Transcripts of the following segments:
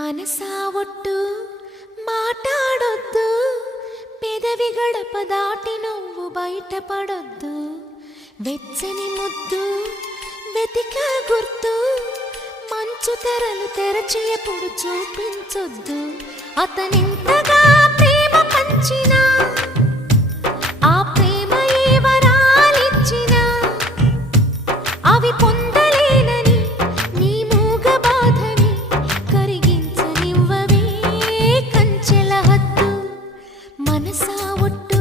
మనసా ఒట్టు మాట్లాడొద్దు, పెదవి గడప దాటి నువ్వు బయటపడొద్దు. వెచ్చని ముద్దు వెతికా గుర్తు, మంచు తెరలు తెరచి ఎప్పుడు చూపించొద్దు. అతనింతగా ప్రేమ పంచినా ఆ ప్రేమ ఏ వరాలిచ్చినా అవి పొందలేనని నీ మూగ బాధని కరిగించనివ్వవే కంచెల హద్దు. మనసా ఒట్టు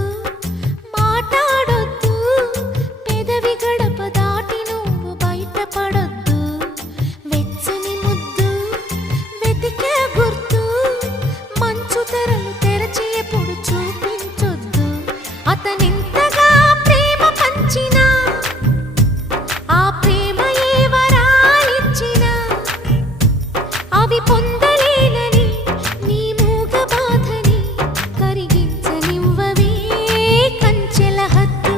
మాట్లాడొద్దు, పెదవి గడప దాటి నువ్వు బయటపడొద్దు. వెచ్చని ముద్దు వెతికే గుర్తు, మంచు తెరలు తెరచి ఎప్పుడు చూపించొద్దు. అతనింతగా ప్రేమ పంచినా ఆ ప్రేమ ఏ వరాలిచ్చినా అవి పొందలేనని నీ మూగ బాధని కరిగించనివ్వవే కంచెల హద్దు.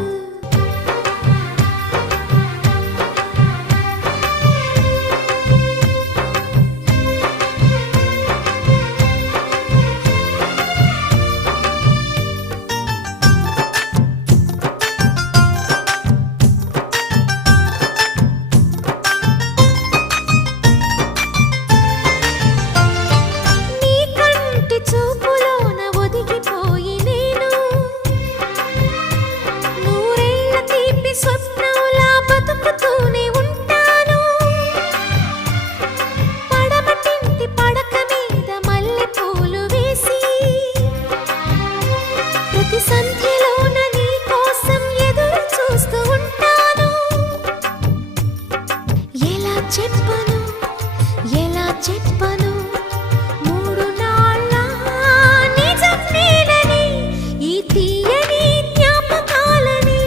నీ కంటి చూపులోన ఒదిగిపోయి నేను నూరేళ్ల తీపి స్వప్నంలా బతుకుతూనే ఉంటాను. పడమటింటి పడక మీద మల్లె పూలు వేసి ప్రతి సంధ్యలోన నీ కోసం ఎదురు చూస్తూ ఉంటాను. ఎలా చెప్పను ఎలా చెప్పను మూడు నాళ్ళ నిజం నేనని, ఈ తీయని జ్ఞాపకాలని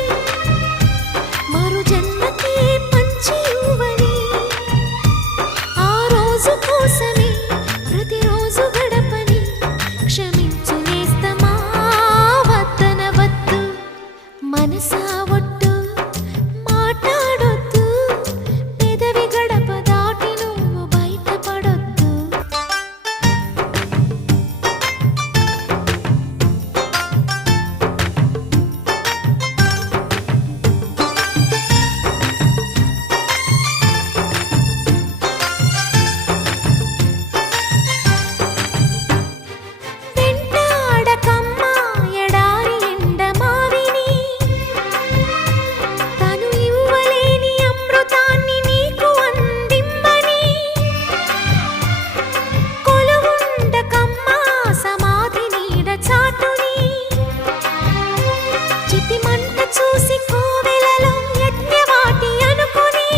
మరు జన్మకే పంచి ఇవ్వని. ఆ రోజు కోసమే ప్రతిరోజు గడపని క్షమించు నేస్తమా వద్దనవద్దు. మనసా ఒట్టు మాట్లాడొద్దు, పెదవి గడప దాటి నువ్వు బయటపడొద్దు. వెంటాడకమ్మా ఎడారి ఎండమావిని, తను ఇవ్వలేని అమృతాన్ని నీకు అందిమ్మని. కొలువుండకమ్మా సమాధి నీడ చాటుని, చితి మంట చూసి కోవెలలో యజ్ఞవాటి అనుకుని.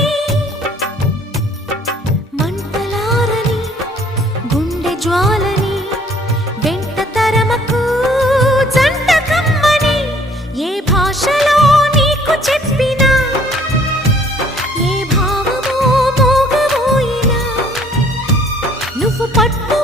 మంటలారని గుండె జ్వాలని వెంట తరమకు జంట కమ్మని. ఏ భాషలో నీకు చెప్పినా ఏ భావమో మోగబోయినా నువ్వు పట్టు